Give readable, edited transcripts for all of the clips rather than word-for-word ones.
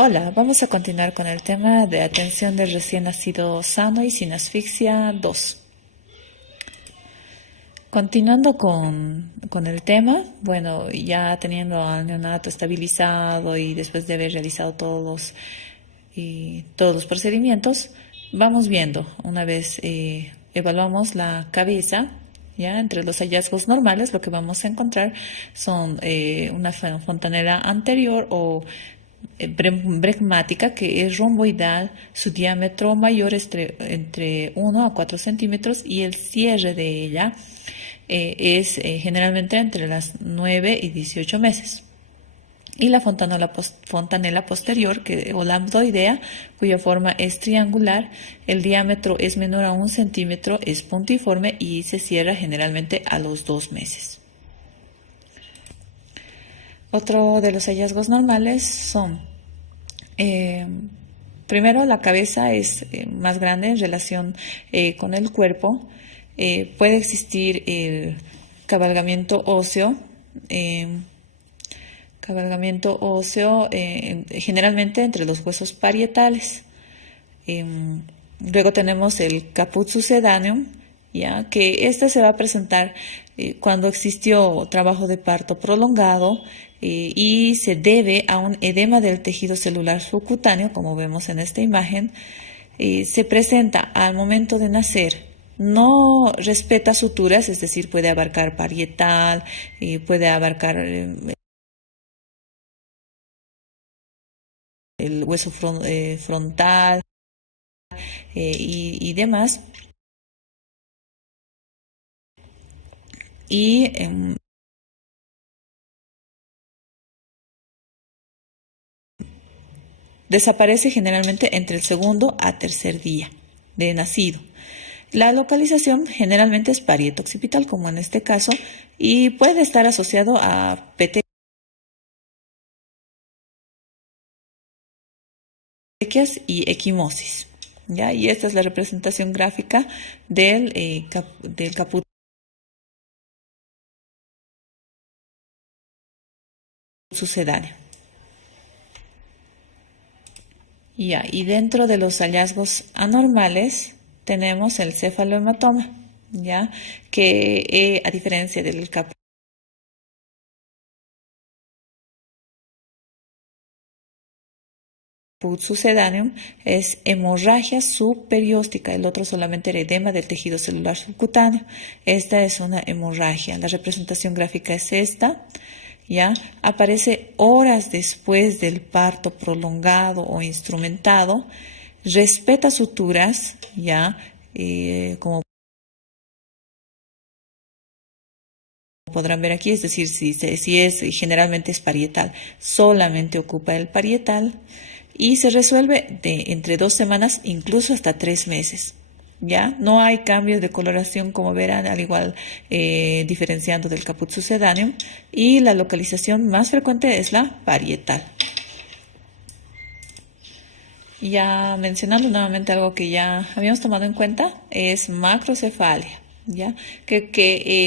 Hola, vamos a continuar con el tema de atención del recién nacido sano y sin asfixia 2. Continuando con el tema, bueno, ya teniendo al neonato estabilizado y después de haber realizado todos los procedimientos, vamos viendo, una vez evaluamos la cabeza, ya entre los hallazgos normales, lo que vamos a encontrar son una fontanela anterior o bregmática, que es romboidal, su diámetro mayor entre 1 a 4 centímetros y el cierre de ella es generalmente entre las 9 y 18 meses. Y la fontanela posterior, o lambdoidea, cuya forma es triangular, el diámetro es menor a 1 centímetro, es puntiforme y se cierra generalmente a los 2 meses. Otro de los hallazgos normales son, primero, la cabeza es más grande en relación con el cuerpo. Puede existir el cabalgamiento óseo. Generalmente entre los huesos parietales. Luego tenemos el caput succedaneum, ya que este se va a presentar cuando existió trabajo de parto prolongado y se debe a un edema del tejido celular subcutáneo, como vemos en esta imagen. Se presenta al momento de nacer. No respeta suturas, es decir, puede abarcar parietal, puede abarcar el hueso frontal y demás. Y desaparece generalmente entre el segundo a tercer día de nacido. La localización generalmente es parieto occipital, como en este caso, y puede estar asociado a petequias y equimosis. ¿Ya? Y esta es la representación gráfica del caput sucedáneo. Ya, y dentro de los hallazgos anormales tenemos el cefalohematoma, ya, que a diferencia del caput succedaneum es hemorragia subperióstica, el otro solamente era edema del tejido celular subcutáneo. Esta es una hemorragia. La representación gráfica es esta. ¿Ya? Aparece horas después del parto prolongado o instrumentado, respeta suturas, ¿ya? Como podrán ver aquí, es decir, generalmente es parietal, solamente ocupa el parietal y se resuelve entre 2 semanas, incluso hasta 3 meses. ¿Ya? No hay cambios de coloración, como verán, al igual diferenciando del caput succedaneum, y la localización más frecuente es la parietal. Ya mencionando nuevamente algo que ya habíamos tomado en cuenta, es macrocefalia, ¿ya? Que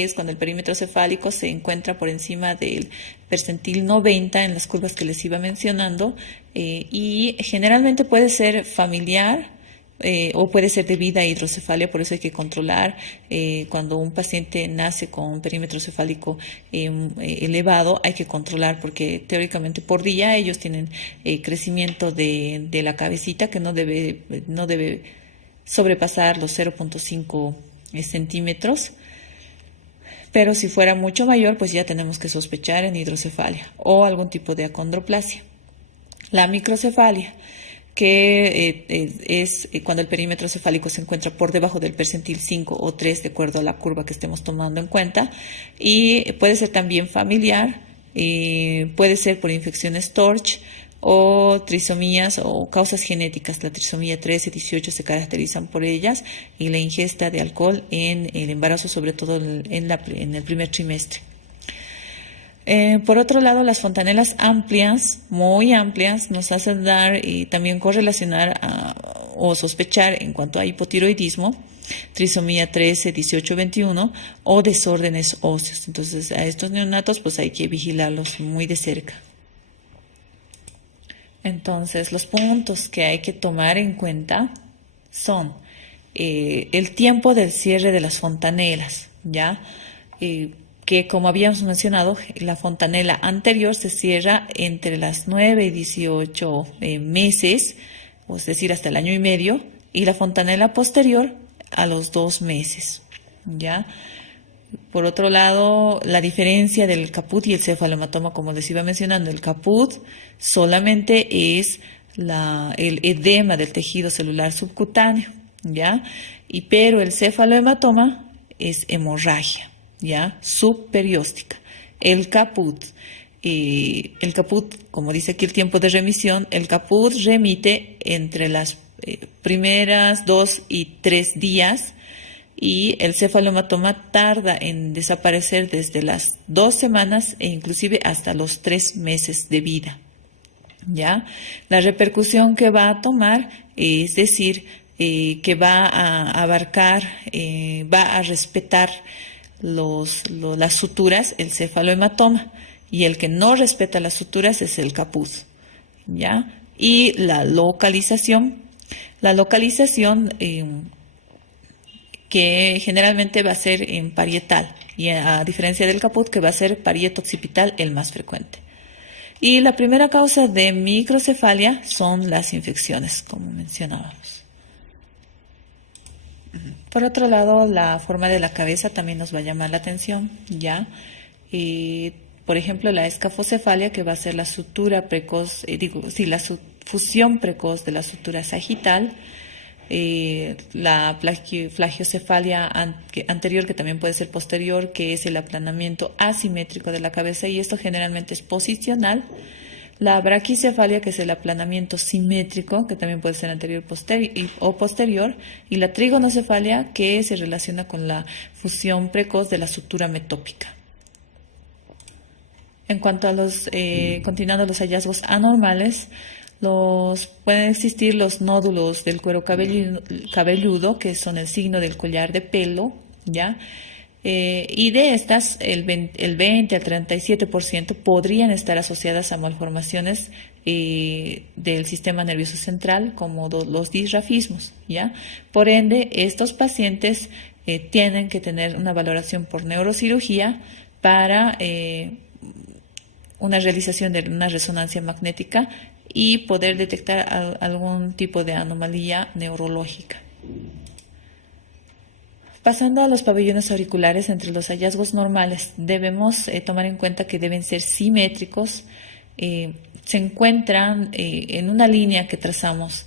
es cuando el perímetro cefálico se encuentra por encima del percentil 90 en las curvas que les iba mencionando, y generalmente puede ser familiar, o puede ser debida a hidrocefalia. Por eso hay que controlar cuando un paciente nace con un perímetro cefálico elevado, hay que controlar, porque teóricamente por día ellos tienen crecimiento de la cabecita que no debe sobrepasar los 0.5 centímetros. Pero si fuera mucho mayor, pues ya tenemos que sospechar en hidrocefalia o algún tipo de acondroplasia. La microcefalia, que es cuando el perímetro cefálico se encuentra por debajo del percentil 5 o 3, de acuerdo a la curva que estemos tomando en cuenta, y puede ser también familiar, puede ser por infecciones TORCH o trisomías o causas genéticas. La trisomía 13, 18 se caracterizan por ellas, y la ingesta de alcohol en el embarazo, sobre todo en el primer trimestre. Por otro lado, las fontanelas amplias, muy amplias, nos hacen dar y también correlacionar o sospechar en cuanto a hipotiroidismo, trisomía 13, 18, 21 o desórdenes óseos. Entonces, a estos neonatos pues hay que vigilarlos muy de cerca. Entonces, los puntos que hay que tomar en cuenta son el tiempo del cierre de las fontanelas, ¿ya? Que como habíamos mencionado, la fontanela anterior se cierra entre las 9 y 18 meses, o es decir, hasta el año y medio, y la fontanela posterior a los 2 meses, ¿ya? Por otro lado, la diferencia del caput y el cefalohematoma, como les iba mencionando, el caput solamente es el edema del tejido celular subcutáneo, ¿ya? Pero el cefalohematoma es hemorragia, ¿ya? Subperióstica. El caput, como dice aquí el tiempo de remisión, el caput remite entre las primeras 2 y 3 días, y el cefalohematoma tarda en desaparecer desde las 2 semanas e inclusive hasta los 3 meses de vida, ¿ya? La repercusión que va a tomar, es decir, que va a abarcar, va a respetar las suturas, el cefalohematoma, y el que no respeta las suturas es el caput, ¿ya? Y la localización que generalmente va a ser en parietal, y a diferencia del caput, que va a ser parietoccipital el más frecuente. Y la primera causa de microcefalia son las infecciones, como mencionábamos. Por otro lado, la forma de la cabeza también nos va a llamar la atención, ¿ya? Por ejemplo, la escafocefalia, que va a ser la sutura precoz, la fusión precoz de la sutura sagital. La plagiocefalia anterior, que también puede ser posterior, que es el aplanamiento asimétrico de la cabeza, y esto generalmente es posicional. La braquicefalia, que es el aplanamiento simétrico, que también puede ser anterior o posterior, y la trigonocefalia, que se relaciona con la fusión precoz de la sutura metópica. En cuanto a continuando los hallazgos anormales, pueden existir los nódulos del cuero cabelludo, que son el signo del collar de pelo, ¿ya? Y de estas, el 20 al 37% podrían estar asociadas a malformaciones del sistema nervioso central, como los disrafismos, ¿ya? Por ende, estos pacientes tienen que tener una valoración por neurocirugía para una realización de una resonancia magnética y poder detectar algún tipo de anomalía neurológica. Pasando a los pabellones auriculares, entre los hallazgos normales debemos tomar en cuenta que deben ser simétricos. Se encuentran en una línea que trazamos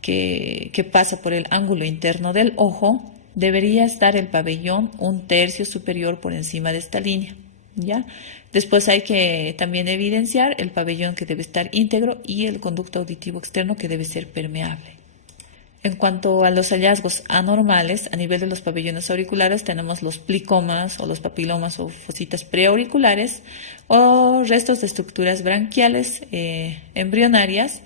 que pasa por el ángulo interno del ojo. Debería estar el pabellón 1/3 superior por encima de esta línea, ¿ya? Después hay que también evidenciar el pabellón, que debe estar íntegro, y el conducto auditivo externo, que debe ser permeable. En cuanto a los hallazgos anormales, a nivel de los pabellones auriculares tenemos los plicomas o los papilomas o fositas preauriculares, o restos de estructuras branquiales embrionarias,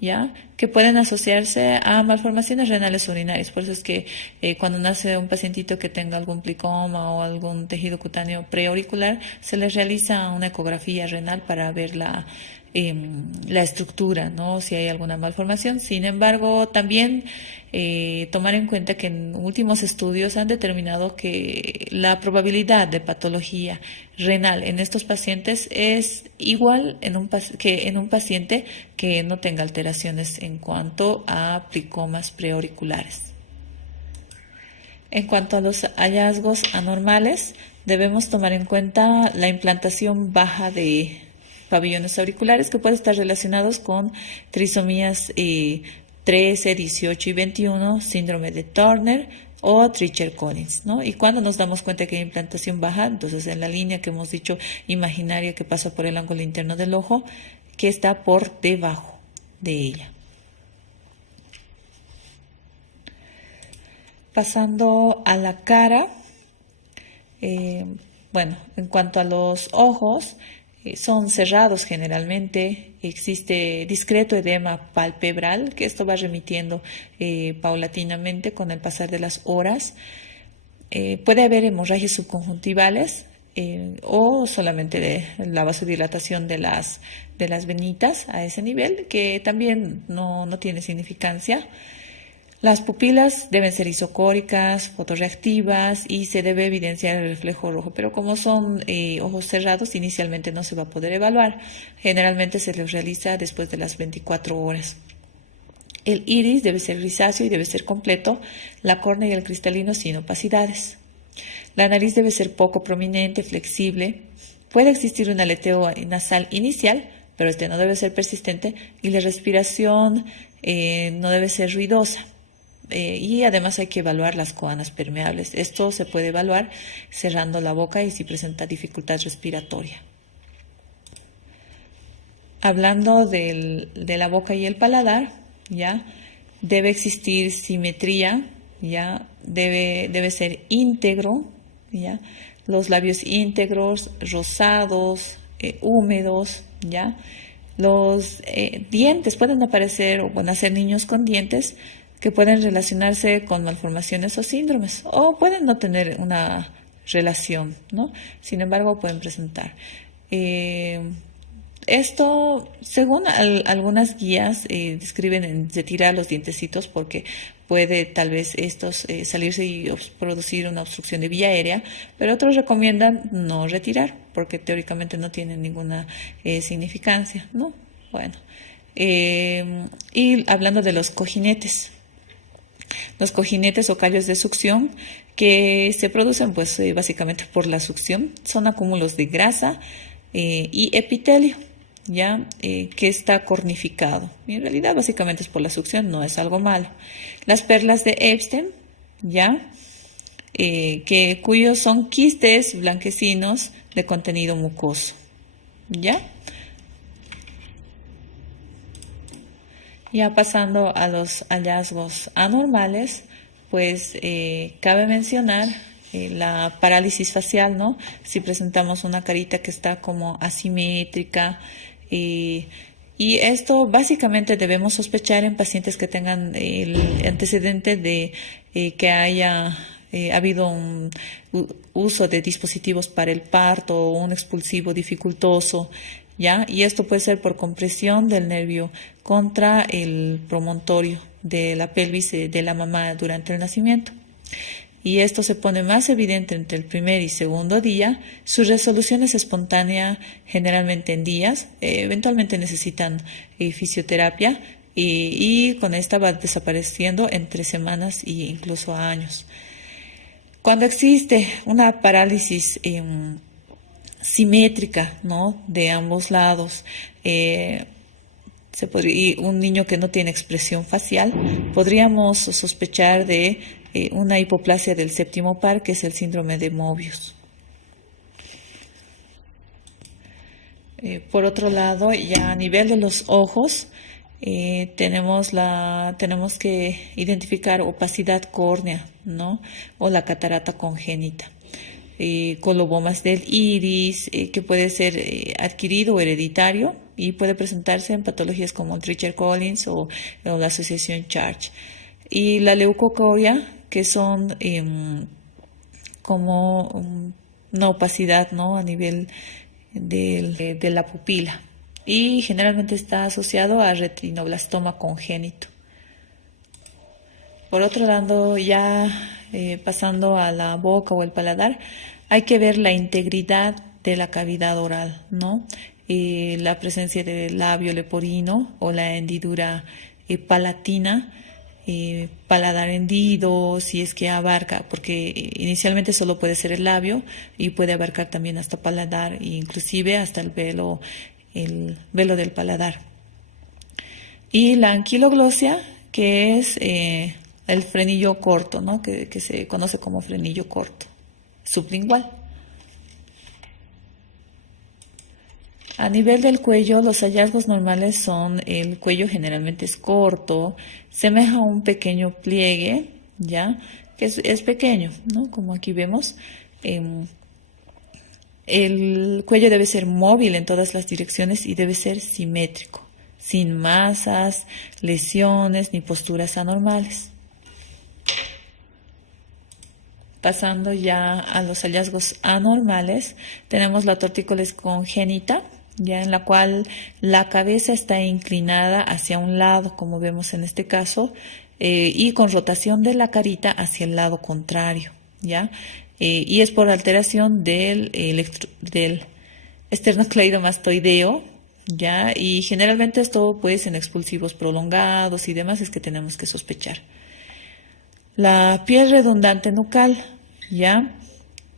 ¿ya? Que pueden asociarse a malformaciones renales urinarias. Por eso es que cuando nace un pacientito que tenga algún plicoma o algún tejido cutáneo preauricular, se les realiza una ecografía renal para ver la estructura, ¿no? Si hay alguna malformación. Sin embargo, también tomar en cuenta que en últimos estudios han determinado que la probabilidad de patología renal en estos pacientes es igual que en un paciente que no tenga alteraciones en cuanto a plicomas preauriculares. En cuanto a los hallazgos anormales, debemos tomar en cuenta la implantación baja de pabellones auriculares, que puede estar relacionados con trisomías 13, 18 y 21, síndrome de Turner o Treacher-Collins, ¿no? Y cuando nos damos cuenta que hay implantación baja, entonces en la línea que hemos dicho imaginaria, que pasa por el ángulo interno del ojo, que está por debajo de ella. Pasando a la cara, bueno, en cuanto a los ojos, son cerrados generalmente, existe discreto edema palpebral, que esto va remitiendo paulatinamente con el pasar de las horas. Puede haber hemorragias subconjuntivales, o solamente la vasodilatación de las venitas a ese nivel, que también no tiene significancia. Las pupilas deben ser isocóricas, fotorreactivas y se debe evidenciar el reflejo rojo, pero como son ojos cerrados, inicialmente no se va a poder evaluar. Generalmente se les realiza después de las 24 horas. El iris debe ser grisáceo y debe ser completo, la córnea y el cristalino sin opacidades. La nariz debe ser poco prominente, flexible. Puede existir un aleteo nasal inicial, pero este no debe ser persistente y la respiración no debe ser ruidosa. Y además hay que evaluar las coanas permeables. Esto se puede evaluar cerrando la boca y si presenta dificultad respiratoria. Hablando de la boca y el paladar, ya debe existir simetría, ya debe ser íntegro, ya los labios íntegros, rosados, húmedos, ya los dientes pueden aparecer o nacer niños con dientes que pueden relacionarse con malformaciones o síndromes, o pueden no tener una relación, ¿no? Sin embargo, pueden presentar. Esto, según algunas guías, describen retirar los dientecitos porque puede tal vez estos salirse y producir una obstrucción de vía aérea, pero otros recomiendan no retirar porque teóricamente no tienen ninguna significancia, ¿no? Bueno, y hablando de los cojinetes. Los cojinetes o callos de succión que se producen pues básicamente por la succión son acúmulos de grasa y epitelio ya que está cornificado y en realidad básicamente es por la succión, no es algo malo. Las perlas de Epstein ya cuyos son quistes blanquecinos de contenido mucoso ya. Ya pasando a los hallazgos anormales, pues cabe mencionar la parálisis facial, ¿no? Si presentamos una carita que está como asimétrica, y esto básicamente debemos sospechar en pacientes que tengan el antecedente de que haya habido un uso de dispositivos para el parto o un expulsivo dificultoso, ¿ya? Y esto puede ser por compresión del nervio contra el promontorio de la pelvis de la mamá durante el nacimiento. Y esto se pone más evidente entre el primer y segundo día. Su resolución es espontánea, generalmente en días. Eventualmente necesitan fisioterapia y con esta va desapareciendo entre semanas e incluso años. Cuando existe una parálisis simétrica, ¿no?, de ambos lados, y un niño que no tiene expresión facial, podríamos sospechar de una hipoplasia del séptimo par, que es el síndrome de Mobius. Por otro lado, ya a nivel de los ojos, tenemos que identificar opacidad córnea, ¿no?, o la catarata congénita. Colobomas del iris, que puede ser adquirido o hereditario y puede presentarse en patologías como el Richard Collins o la asociación Charge. Y la leucocoria, que son como una opacidad, ¿no?, a nivel de la pupila. Y generalmente está asociado a retinoblastoma congénito. Por otro lado, ya pasando a la boca o el paladar, hay que ver la integridad de la cavidad oral, ¿no? La presencia del labio leporino o la hendidura palatina, paladar hendido, si es que abarca, porque inicialmente solo puede ser el labio y puede abarcar también hasta paladar e inclusive hasta el velo del paladar. Y la anquiloglosia, que es el frenillo corto, ¿no?, que se conoce como frenillo corto, sublingual. A nivel del cuello, los hallazgos normales son el cuello generalmente es corto, semeja a un pequeño pliegue, ¿ya?, que es pequeño, ¿no?, como aquí vemos. El cuello debe ser móvil en todas las direcciones y debe ser simétrico, sin masas, lesiones ni posturas anormales. Pasando ya a los hallazgos anormales, tenemos la tortícolis congénita, ya en la cual la cabeza está inclinada hacia un lado, como vemos en este caso, y con rotación de la carita hacia el lado contrario, ¿ya? Y es por alteración del esternocleidomastoideo, ¿ya? Y generalmente esto, pues, en expulsivos prolongados y demás es que tenemos que sospechar. La piel redundante nucal, ¿ya?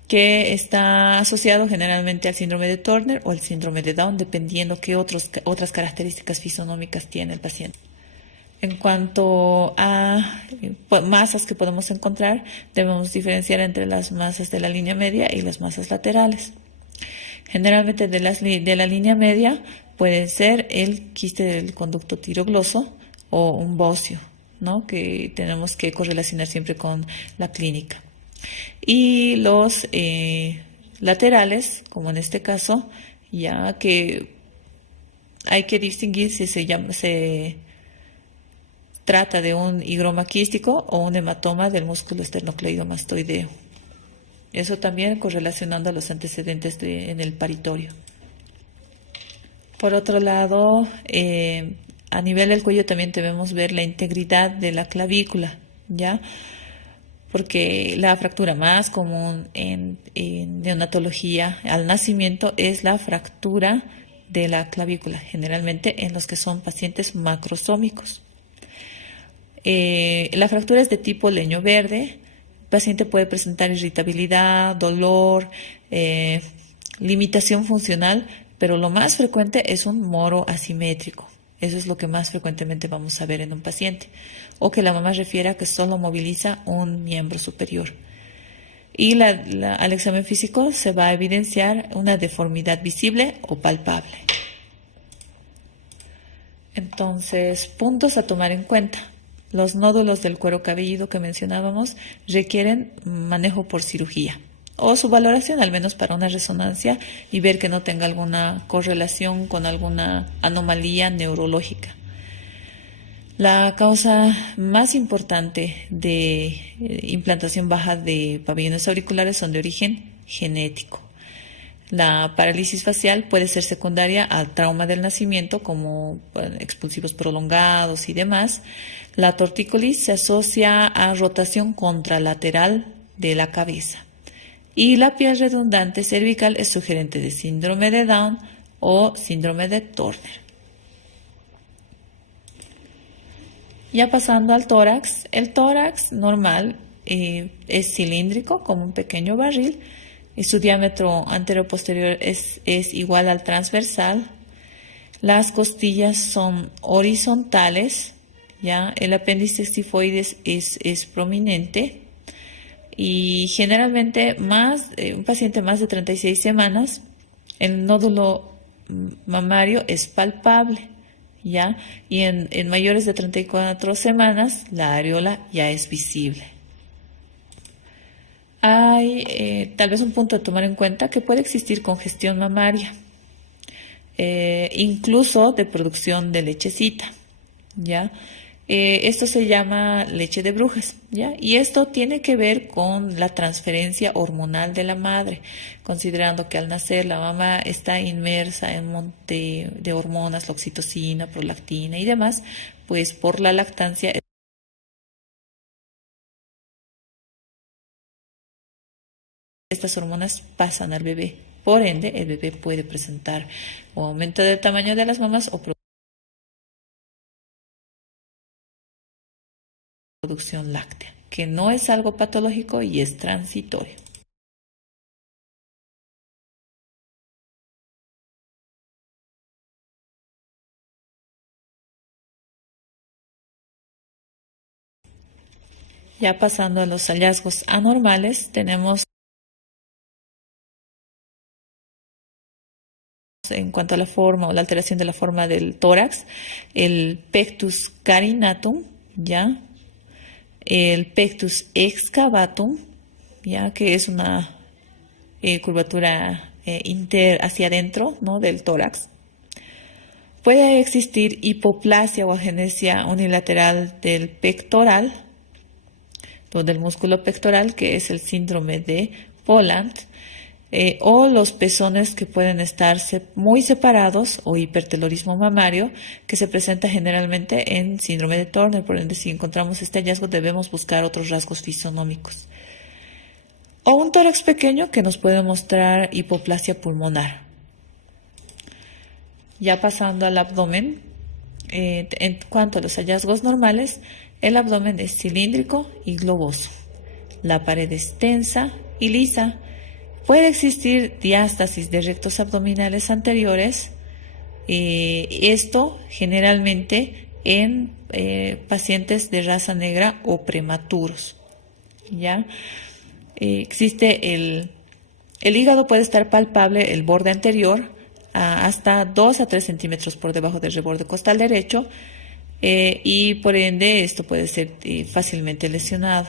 Que está asociado generalmente al síndrome de Turner o al síndrome de Down, dependiendo qué otras características fisonómicas tiene el paciente. En cuanto a masas que podemos encontrar, debemos diferenciar entre las masas de la línea media y las masas laterales. Generalmente de la línea media puede ser el quiste del conducto tirogloso o un bocio, ¿no? Que tenemos que correlacionar siempre con la clínica. Y los laterales, como en este caso, ya que hay que distinguir si se trata de un higroma quístico o un hematoma del músculo esternocleidomastoideo. Eso también correlacionando a los antecedentes en el paritorio. Por otro lado, a nivel del cuello también debemos ver la integridad de la clavícula, ¿ya? Porque la fractura más común en neonatología al nacimiento es la fractura de la clavícula, generalmente en los que son pacientes macrosómicos. La fractura es de tipo leño verde. El paciente puede presentar irritabilidad, dolor, limitación funcional, pero lo más frecuente es un moro asimétrico. Eso es lo que más frecuentemente vamos a ver en un paciente. O que la mamá refiera que solo moviliza un miembro superior. Y al examen físico se va a evidenciar una deformidad visible o palpable. Entonces, puntos a tomar en cuenta. Los nódulos del cuero cabelludo que mencionábamos requieren manejo por cirugía o su valoración al menos para una resonancia y ver que no tenga alguna correlación con alguna anomalía neurológica. La causa más importante de implantación baja de pabellones auriculares son de origen genético. La parálisis facial puede ser secundaria al trauma del nacimiento, como expulsivos prolongados y demás. La tortícolis se asocia a rotación contralateral de la cabeza. Y la piel redundante cervical es sugerente de síndrome de Down o síndrome de Turner. Ya pasando al tórax, el tórax normal es cilíndrico, como un pequeño barril, y su diámetro anteroposterior es igual al transversal. Las costillas son horizontales, ¿ya? El apéndice estifoides es prominente y generalmente un paciente más de 36 semanas, el nódulo mamario es palpable, ¿ya? Y en mayores de 34 semanas la areola ya es visible. Hay tal vez un punto a tomar en cuenta que puede existir congestión mamaria, incluso de producción de lechecita, ¿ya? Esto se llama leche de brujas, ¿ya? Y esto tiene que ver con la transferencia hormonal de la madre, considerando que al nacer la mamá está inmersa en un monte de hormonas, la oxitocina, prolactina y demás, pues por la lactancia estas hormonas pasan al bebé. Por ende, el bebé puede presentar un aumento del tamaño de las mamas o producción láctea, que no es algo patológico y es transitorio. Ya pasando a los hallazgos anormales, tenemos en cuanto a la forma o la alteración de la forma del tórax, el pectus carinatum, ¿ya? El pectus excavatum, ¿ya? Que es una curvatura hacia adentro, ¿no? Del tórax. Puede existir hipoplasia o agenesia unilateral del pectoral. o del músculo pectoral, que es el síndrome de Poland, o los pezones que pueden estar muy separados, o hipertelorismo mamario, que se presenta generalmente en síndrome de Turner. Por ende, si encontramos este hallazgo, debemos buscar otros rasgos fisonómicos. O un tórax pequeño que nos puede mostrar hipoplasia pulmonar. Ya pasando al abdomen, en cuanto a los hallazgos normales, el abdomen es cilíndrico y globoso. La pared es tensa y lisa. Puede existir diástasis de rectos abdominales anteriores, esto generalmente en pacientes de raza negra o prematuros. ¿Ya? Existe el hígado, puede estar palpable el borde anterior hasta 2 a 3 centímetros por debajo del reborde costal derecho, y por ende esto puede ser fácilmente lesionado.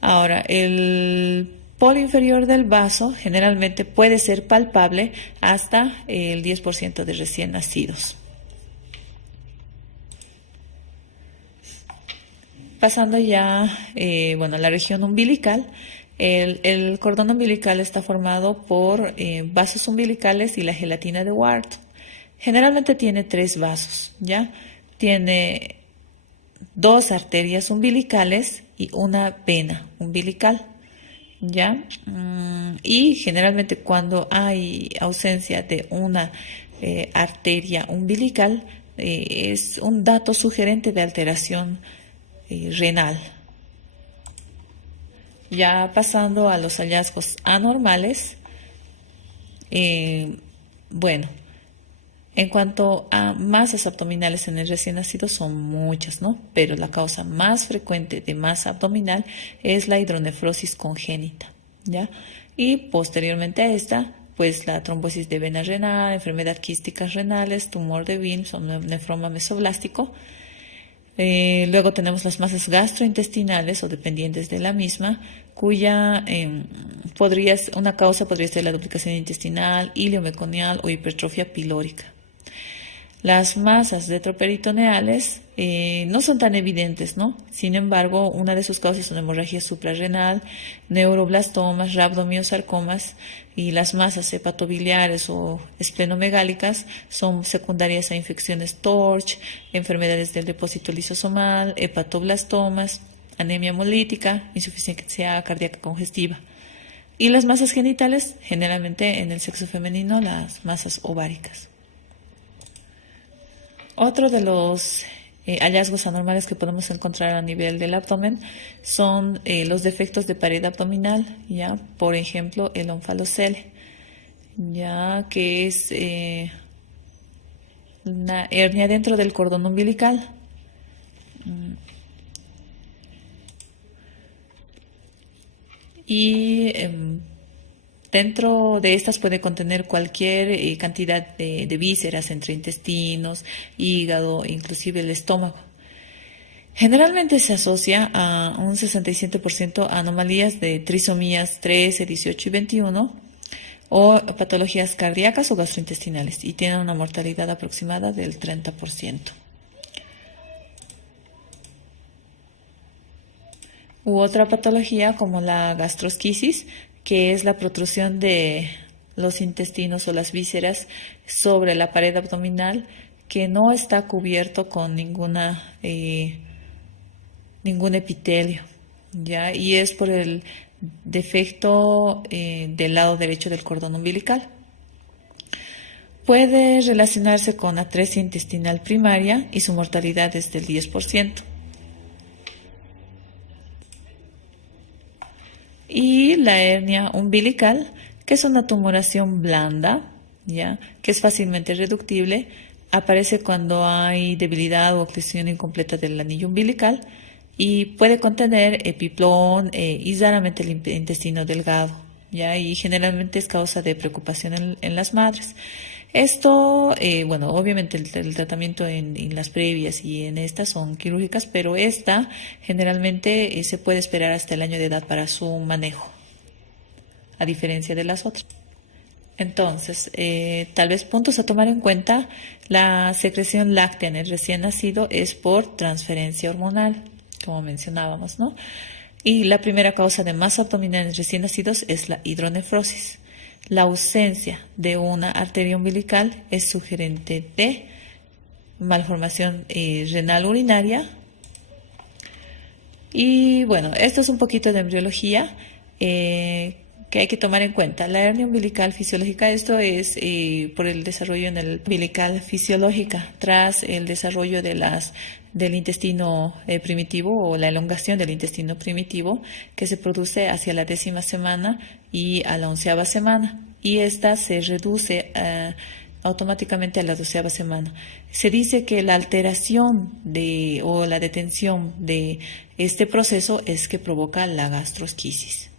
Ahora, el polo inferior del vaso generalmente puede ser palpable hasta el 10% de recién nacidos. Pasando ya a la región umbilical, el cordón umbilical está formado por vasos umbilicales y la gelatina de Ward. Generalmente tiene 3 vasos, ¿ya? Tiene 2 arterias umbilicales y una vena umbilical, ¿ya? Y generalmente cuando hay ausencia de una arteria umbilical, es un dato sugerente de alteración renal. Ya pasando a los hallazgos anormales, en cuanto a masas abdominales en el recién nacido, son muchas, ¿no? Pero la causa más frecuente de masa abdominal es la hidronefrosis congénita, ¿ya? Y posteriormente a esta, pues la trombosis de vena renal, enfermedad quística renales, tumor de Wilms o nefroma mesoblástico. Luego tenemos las masas gastrointestinales o dependientes de la misma, cuya una causa podría ser la duplicación intestinal, ileomeconial o hipertrofia pilórica. Las masas retroperitoneales no son tan evidentes, ¿no? Sin embargo, una de sus causas son hemorragia suprarrenal, neuroblastomas, rhabdomiosarcomas, y las masas hepatobiliares o esplenomegálicas son secundarias a infecciones TORCH, enfermedades del depósito lisosomal, hepatoblastomas, anemia hemolítica, insuficiencia cardíaca congestiva. Y las masas genitales, generalmente en el sexo femenino, las masas ováricas. Otro de los hallazgos anormales que podemos encontrar a nivel del abdomen son los defectos de pared abdominal, ya, por ejemplo, el onfalocele, ya que es una hernia dentro del cordón umbilical. Y dentro de estas puede contener cualquier cantidad de vísceras, entre intestinos, hígado, inclusive el estómago. Generalmente se asocia a un 67% a anomalías de trisomías 13, 18 y 21 o patologías cardíacas o gastrointestinales, y tiene una mortalidad aproximada del 30%. U otra patología como la gastrosquisis, que es la protrusión de los intestinos o las vísceras sobre la pared abdominal, que no está cubierto con ningún epitelio, ¿ya? Y es por el defecto del lado derecho del cordón umbilical. Puede relacionarse con atresia intestinal primaria y su mortalidad es del 10%. Y la hernia umbilical, que es una tumoración blanda, ¿ya? Que es fácilmente reductible, aparece cuando hay debilidad o oclusión incompleta del anillo umbilical y puede contener epiplón y raramente el intestino delgado, ¿ya? Y generalmente es causa de preocupación en las madres. Esto, obviamente el tratamiento en las previas y en estas son quirúrgicas, pero esta generalmente se puede esperar hasta el año de edad para su manejo, a diferencia de las otras. Entonces, tal vez puntos a tomar en cuenta: la secreción láctea en el recién nacido es por transferencia hormonal, como mencionábamos, ¿no? Y la primera causa de masa abdominal en recién nacidos es la hidronefrosis. La ausencia de una arteria umbilical es sugerente de malformación renal urinaria. Y bueno, esto es un poquito de embriología que hay que tomar en cuenta. La hernia umbilical fisiológica, esto es por el desarrollo en el umbilical fisiológica, tras el desarrollo del intestino primitivo o la elongación del intestino primitivo que se produce hacia la 10ª semana y a la 11ª semana. Y esta se reduce automáticamente a la 12ª semana. Se dice que la alteración o la detención de este proceso es que provoca la gastrosquisis.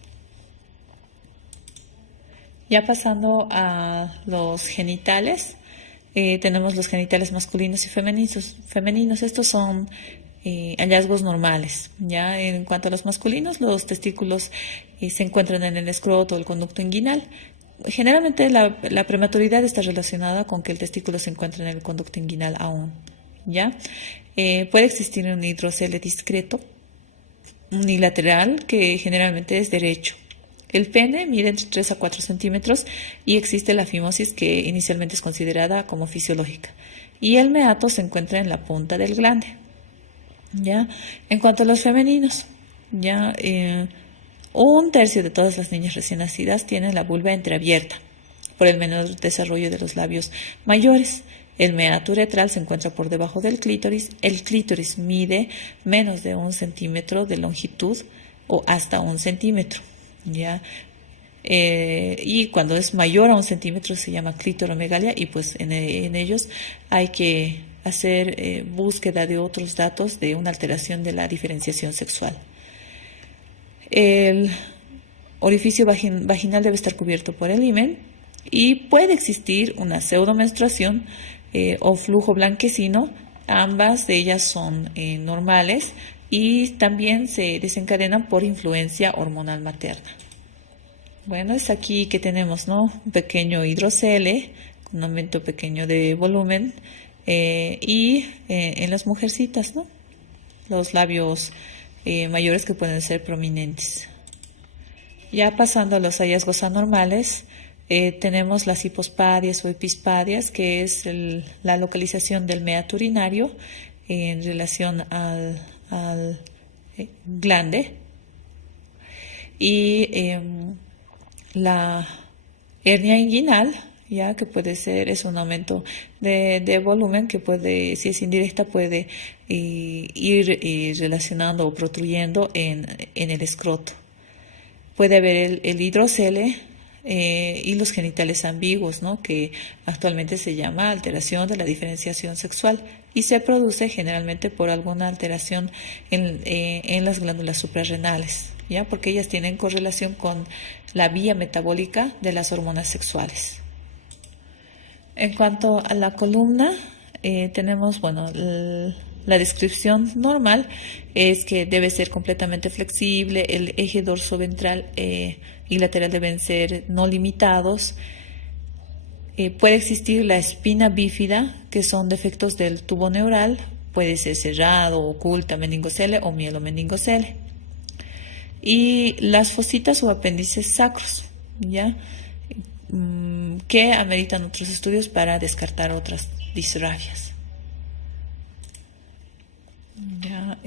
Ya pasando a los genitales, tenemos los genitales masculinos y femeninos. Estos son hallazgos normales. Ya en cuanto a los masculinos, los testículos se encuentran en el escroto o el conducto inguinal. Generalmente la prematuridad está relacionada con que el testículo se encuentra en el conducto inguinal aún. ¿Ya? Puede existir un hidrocele discreto, unilateral, que generalmente es derecho. El pene mide entre 3 a 4 centímetros y existe la fimosis, que inicialmente es considerada como fisiológica. Y el meato se encuentra en la punta del glande. ¿Ya? En cuanto a los femeninos, ya un tercio de todas las niñas recién nacidas tienen la vulva entreabierta por el menor desarrollo de los labios mayores. El meato uretral se encuentra por debajo del clítoris. El clítoris mide menos de 1 centímetro de longitud o hasta 1 centímetro. ¿Ya? Y cuando es mayor a 1 centímetro se llama clítoromegalia, y pues en ellos hay que hacer búsqueda de otros datos de una alteración de la diferenciación sexual. El orificio vaginal debe estar cubierto por el himen y puede existir una pseudomenstruación o flujo blanquecino. Ambas de ellas son normales y también se desencadenan por influencia hormonal materna. Bueno, es aquí que tenemos, ¿no?, un pequeño hidrocele con un aumento pequeño de volumen y en las mujercitas, ¿no?, los labios mayores que pueden ser prominentes. Ya pasando a los hallazgos anormales, tenemos las hipospadias o epispadias, que es la localización del meato urinario en relación al glande, y la hernia inguinal, ya que es un aumento de volumen que puede, si es indirecta, puede ir relacionando o protruyendo en el escroto. Puede haber el hidrocele y los genitales ambiguos, ¿no?, que actualmente se llama alteración de la diferenciación sexual y se produce generalmente por alguna alteración en las glándulas suprarrenales, ¿ya?, porque ellas tienen correlación con la vía metabólica de las hormonas sexuales. En cuanto a la columna, tenemos, bueno, la descripción normal es que debe ser completamente flexible, el eje dorsoventral y lateral deben ser no limitados. Puede existir la espina bífida, que son defectos del tubo neural, puede ser cerrado, oculta, meningocele o mielomeningocele. Y las fositas o apéndices sacros, ¿ya?, que ameritan otros estudios para descartar otras disrafias. Ya,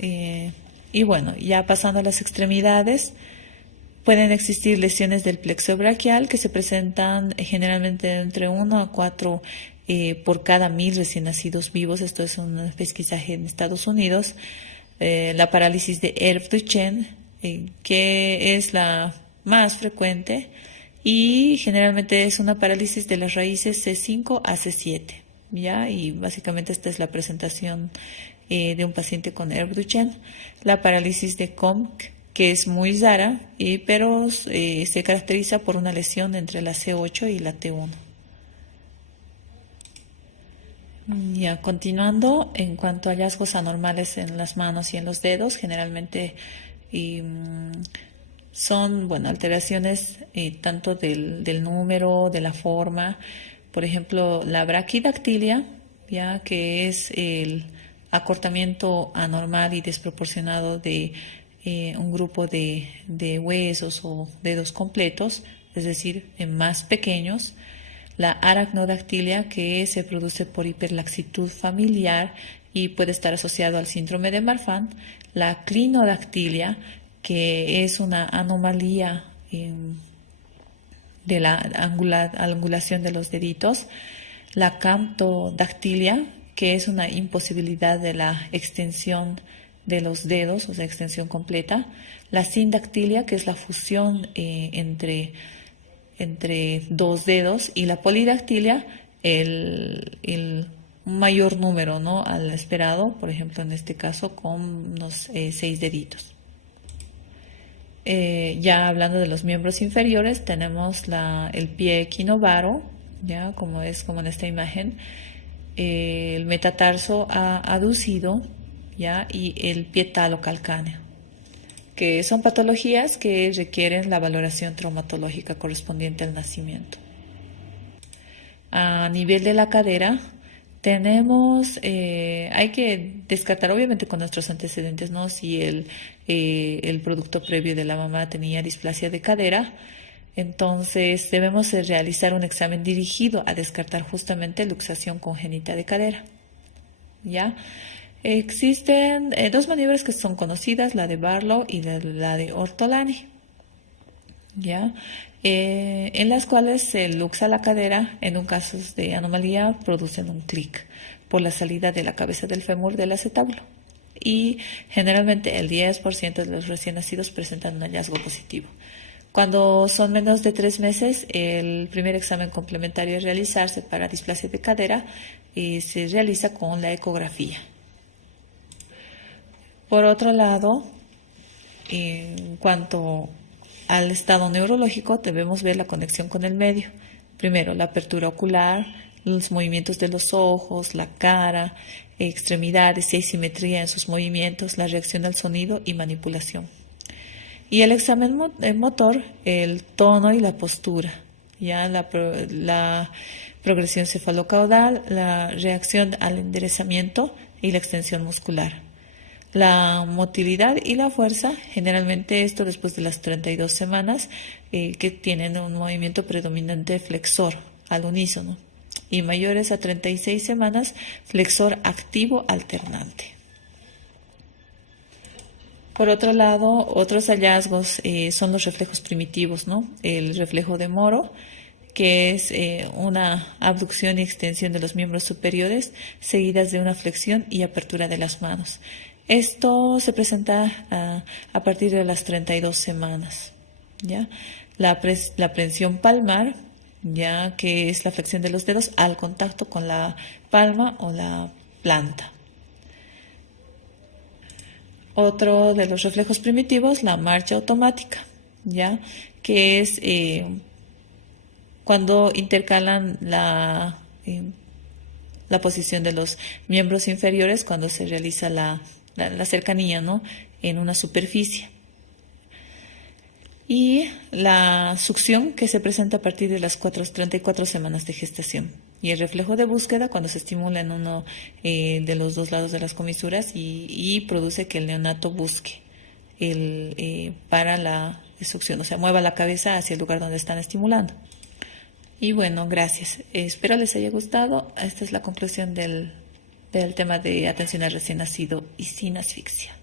y bueno, ya pasando a las extremidades, pueden existir lesiones del plexo braquial que se presentan generalmente entre 1 a 4 por cada 1000 recién nacidos vivos. Esto es un pesquisaje en Estados Unidos. La parálisis de Herb-Duchenne, que es la más frecuente, y generalmente es una parálisis de las raíces C5 a C7, ¿ya? Y básicamente esta es la presentación de un paciente con Herb-Duchenne. La parálisis de Comte, que es muy rara, pero se caracteriza por una lesión entre la C8 y la T1. Ya, continuando, en cuanto a hallazgos anormales en las manos y en los dedos, generalmente son, bueno, alteraciones tanto del número, de la forma. Por ejemplo, la braquidactilia, ya, que es el acortamiento anormal y desproporcionado de un grupo de huesos o dedos completos, es decir, más pequeños. La aracnodactilia, que se produce por hiperlaxitud familiar y puede estar asociado al síndrome de Marfan. La clinodactilia, que es una anomalía de la angulación de los deditos. La camptodactilia, que es una imposibilidad de la extensión de los dedos, o sea, extensión completa. La sindactilia, que es la fusión entre dos dedos. Y la polidactilia, el mayor número, ¿no?, al esperado, por ejemplo, en este caso con unos 6 deditos. Ya hablando de los miembros inferiores, tenemos el pie equinovaro, ya como en esta imagen, el metatarso aducido, ya, y el pie talocalcáneo, que son patologías que requieren la valoración traumatológica correspondiente al nacimiento. A nivel de la cadera, tenemos, hay que descartar obviamente con nuestros antecedentes, ¿no?, si el producto previo de la mamá tenía displasia de cadera. Entonces debemos realizar un examen dirigido a descartar justamente luxación congénita de cadera. ¿Ya? Existen dos maniobras que son conocidas, la de Barlow y la de Ortolani, ¿ya? En las cuales se luxa la cadera. En un caso de anomalía producen un clic por la salida de la cabeza del fémur del acetábulo, y generalmente el 10% de los recién nacidos presentan un hallazgo positivo. Cuando son menos de 3 meses, el primer examen complementario a realizarse para displasia de cadera se realiza con la ecografía. Por otro lado, en cuanto al estado neurológico, debemos ver la conexión con el medio. Primero, la apertura ocular, los movimientos de los ojos, la cara, extremidades, si hay simetría en sus movimientos, la reacción al sonido y manipulación. Y el examen motor, el tono y la postura, ya la progresión cefalocaudal, la reacción al enderezamiento y la extensión muscular. La motilidad y la fuerza, generalmente esto después de las 32 semanas, que tienen un movimiento predominante flexor al unísono, y mayores a 36 semanas, flexor activo alternante. Por otro lado, otros hallazgos son los reflejos primitivos, ¿no? El reflejo de Moro, que es una abducción y extensión de los miembros superiores, seguidas de una flexión y apertura de las manos. Esto se presenta a partir de las 32 semanas, ¿ya? La prensión palmar, ya, que es la flexión de los dedos al contacto con la palma o la planta. Otro de los reflejos primitivos, la marcha automática, ya, que es cuando intercalan la posición de los miembros inferiores cuando se realiza la cercanía, ¿no?, en una superficie. Y la succión, que se presenta a partir de las 34 semanas de gestación. Y el reflejo de búsqueda, cuando se estimula en uno de los dos lados de las comisuras y produce que el neonato busque para la succión, o sea, mueva la cabeza hacia el lugar donde están estimulando. Y bueno, gracias. Espero les haya gustado. Esta es la conclusión del tema de atención al recién nacido y sin asfixia.